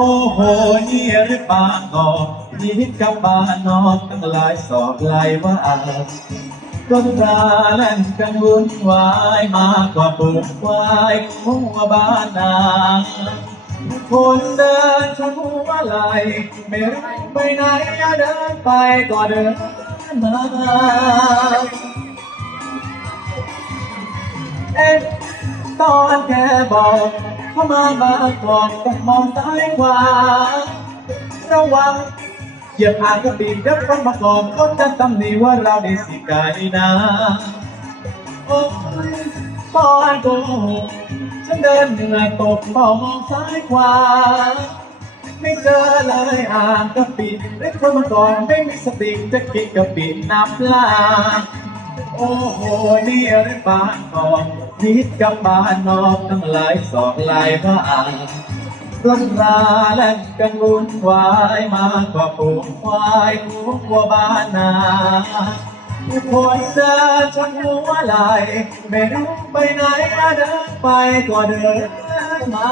โอ้โหนี่หรือบ้านนอกนี่กับบ้านนอกตั้งหลายสอบหลายว่าก็ราเล่นกันวุ่นวายมากกว่าปืนควายหัวบ้านนาคนเดินชนหัวไหลไม่รู้ไปไหนเดินไปก็เดินมาเอ๊ะ ตอนแกบอกเข้ามามาก่อนต้องมองซ้ายขวาระวังเหยียบอ่างก็ตีนรับคนมาก่อนก็จะตำหนิว่าเราได้สิกายนะโอ้ยตอนโกหกฉันเดินเหนื่อยตกมองซ้ายขวาไม่เจอเลยอ่างกะปิเล็กคนมาก่อนไม่มีสติจะกินกะปิน้ำปลา โอ้โหนี่หรือบ้านนอกนิดกับบ้านนอกตั้งหลายสองหลายบ้านรถราเล่นกันวุ่นวายมากกว่าปูควายหัวบ้านนาคนเดินชนหัวไหลไม่รู้ไปไหนเดินไปก็เดินมา